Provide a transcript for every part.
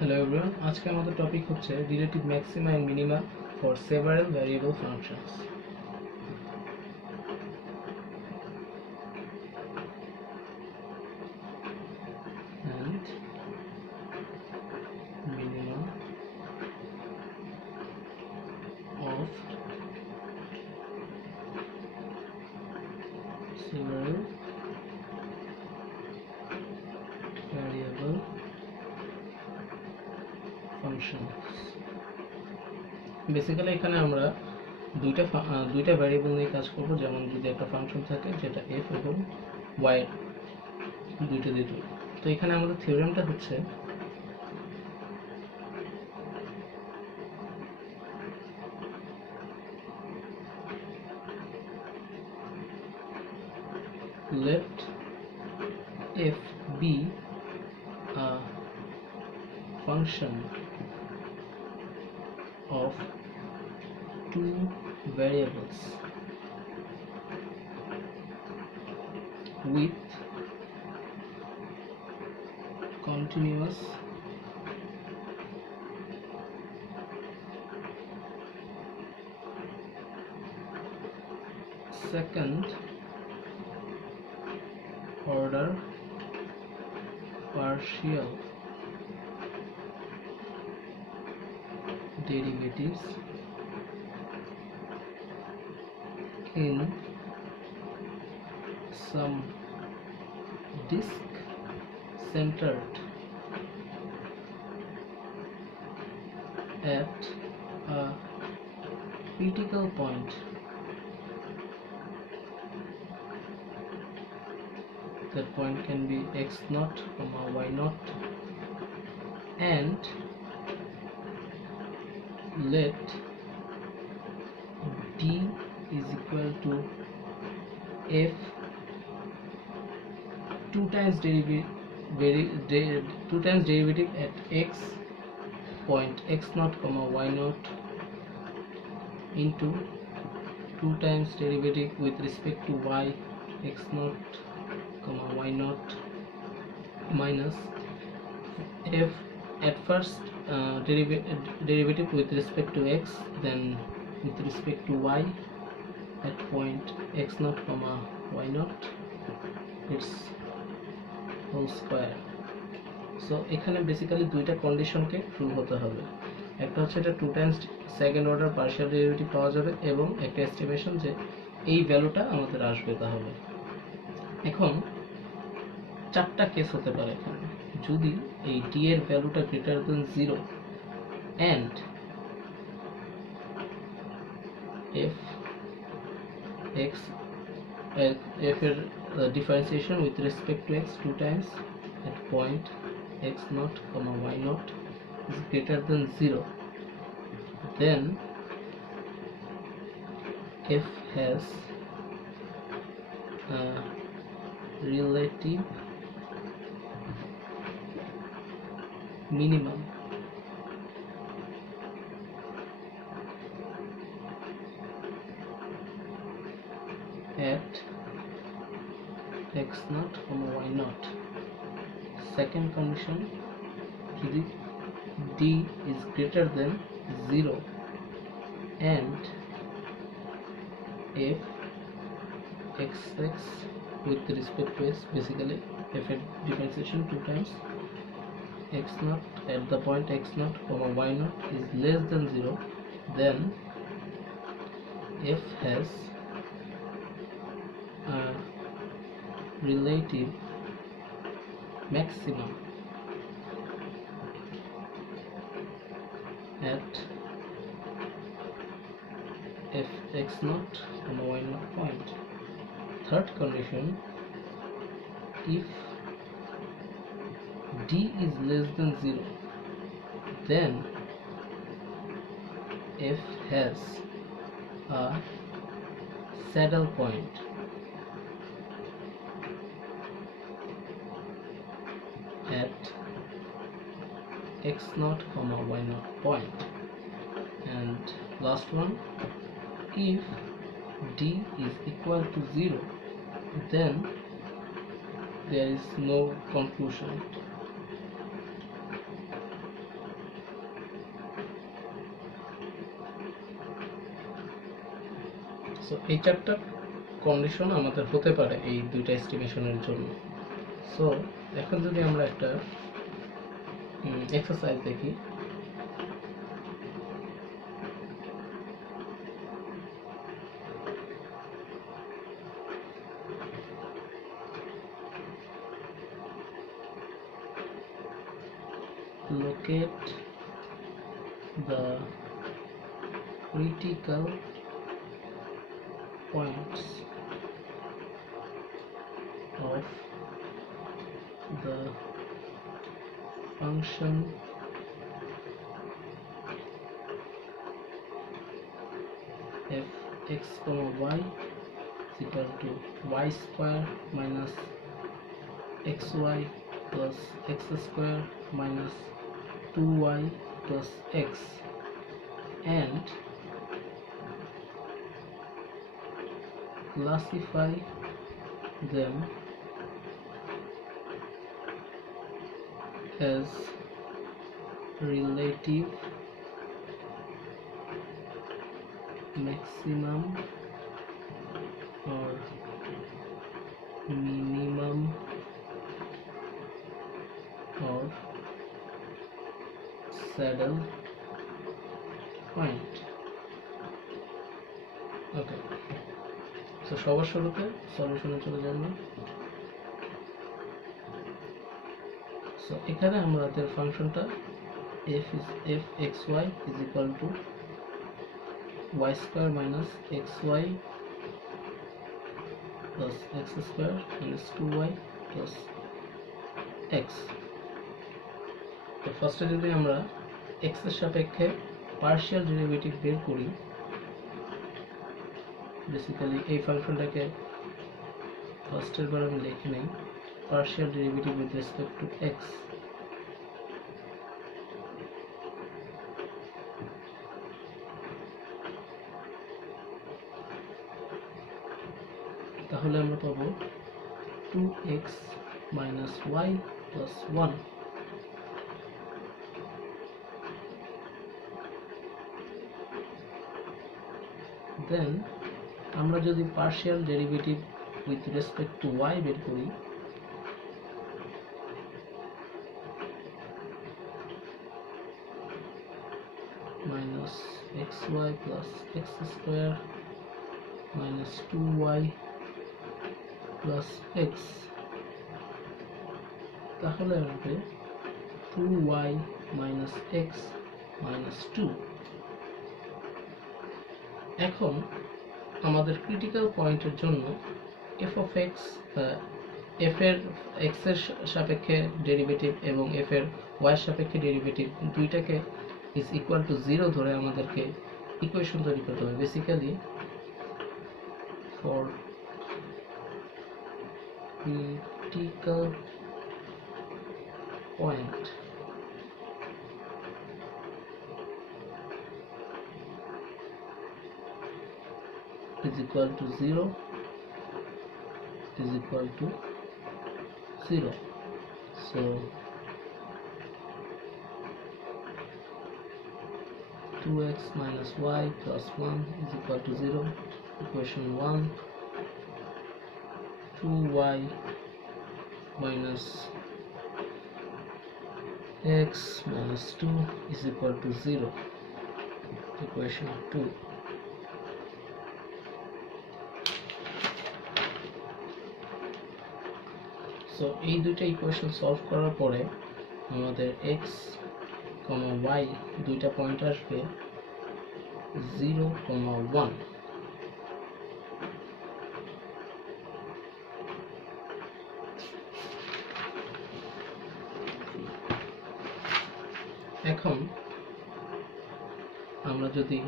Hello everyone, আজকে আমাদের টপিক হচ্ছে relative maxima and minima for several variable functions. And minima of several variable functions. Basically এখানে আমরা দুইটা ভ্যারিয়েবল নিয়ে কাজ করব। যেমন যদি একটা ফাংশন থাকে যেটা f এবং y দুইটা দিয়ে তৈরি। তো এখানে আমাদের থিওরেমটা হচ্ছে let f be a function of two variables with continuous second order partial derivatives in some disk centered at a critical point. That point can be x naught, y naught, and let d is equal to f two times derivative at x point x naught, y naught into two times derivative with respect to y x naught, y naught minus f at first derivative with respect to x, then with respect to y at point x naught, y naught, its whole square. So এখানে basically দুইটা কন্ডিশনকে true হতে হবে। একটা হচ্ছে এটা two times second order partial derivative পাওয়া যাবে, এবং একটা এস্টিমেশন যে এই ভ্যালুটা আমাদের আসবে তা হবে। এখন চারটা কেস হতে পারে এখানে। যদি এই ডি এর ভ্যালুটা গ্রেটার দেন 0 and f এর differentiation with respect to x two times at point x naught, y naught is greater than 0, then f has a relative minimum at x naught, y naught. Second condition, যদি d is greater than 0 and f xx with respect to x, basically f at differentiation two times x naught at the point x naught, y naught is less than 0, then f has a relative maximum at f x naught, y naught point. Third condition, if d is less than 0, then f has a saddle point at x naught, y naught point. And last one, if d is equal to 0, then there is no conclusion. So এই চারটা কন্ডিশন আমাদের হতে পারে এই দুইটা এস্টিমেশনের জন্য। সো এখন যদি আমরা একটা এক্সারসাইজ দেখি, locate the critical points of the function f(x, y) is equal to y square minus xy plus x square minus 2y plus x, and classify them as relative maximum or minimum or saddle point. ওকে, তো সবার শুরুতে সলিউশনে চলে যাব। সো এখানে আমাদের ফাংশনটা f(x, y) is equal to y square minus xy plus x square minus 2y plus x। তো ফার্স্টে যদি আমরা x এর সাপেক্ষে পার্শিয়াল ডেরিভেটিভ বের করি, বেসিক্যালি এই ফাংশনটাকে ফার্স্টের বার আমি লিখে নেই partial derivative with respect to x। তাহলে আমরা পাবো 2x minus y plus 1। দেন আমরা যদি partial derivative with respect to y বের করি, minus xy plus x square minus 2y plus x, তাহলে হবে 2y minus x minus 2। এখন আমাদের ক্রিটিক্যাল পয়েন্টের জন্য f of x, f এর x এর সাপেক্ষে ডেরিভেটিভ এবং f এর y এর সাপেক্ষে ডেরিভেটিভ দুইটাকে is equal to 0 ধরে আমাদেরকে ইকুয়েশন তৈরি করতে হবে। Basically for critical point is equal to 0 is equal to 0. So 2x minus y plus 1 is equal to 0. Equation 1. 2y minus x minus 2 is equal to 0. Equation 2. So এই দুইটা ইকুয়েশন সলভ করার পরে আমাদের x, y দুইটা পয়েন্ট আসবে 0, 1। এখন আমরা যদি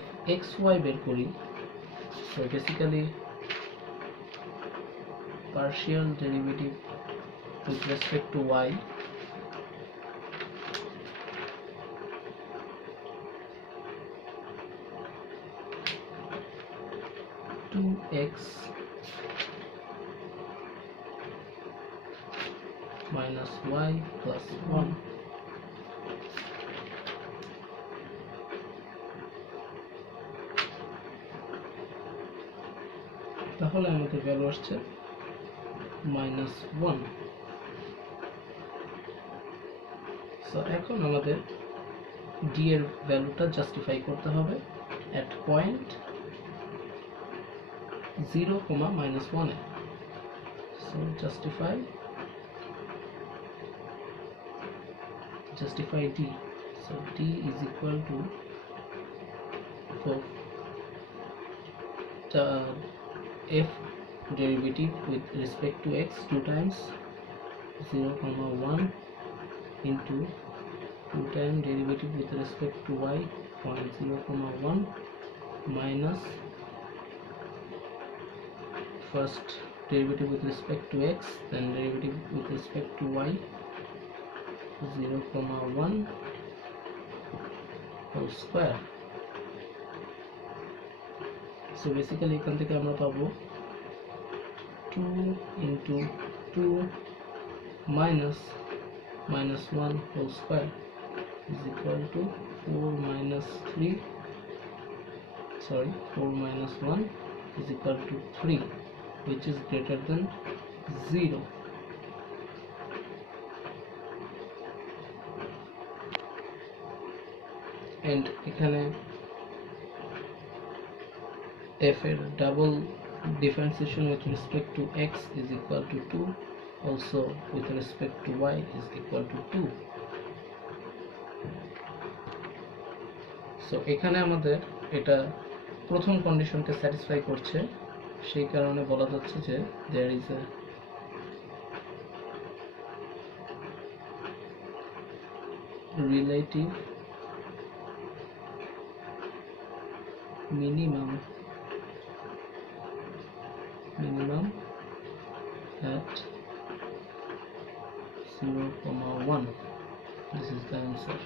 f(x, y) বের করি, so basically partial derivative with respect to y, x minus y plus 1 is তাহলে আমাদের ভ্যালু আসছে -1। সো এখন আমাদের ডি এর ভ্যালুটা জাস্টিফাই করতে হবে at point 0, -1 A. So justify d. So d is equal to the f derivative with respect to x 2 times 0, 1 into 2 times derivative with respect to y 0, 1 minus first derivative with respect to x, then derivative with respect to y 0, 1 whole square. So basically এখান থেকে আমরা পাবো 2 into 2 minus -1 whole square is equal to 4 minus 1 is equal to 3, which is greater than 0. And এখানে f এর double differentiation with respect to x is equal to 2, also with respect to y is equal to 2. So এখানে আমাদের এটা প্রথম কন্ডিশনকে স্যাটিসফাই করছে, সেই কারণে বলা যাচ্ছে যে there is a relative minimum at 0, 1. This is the answer.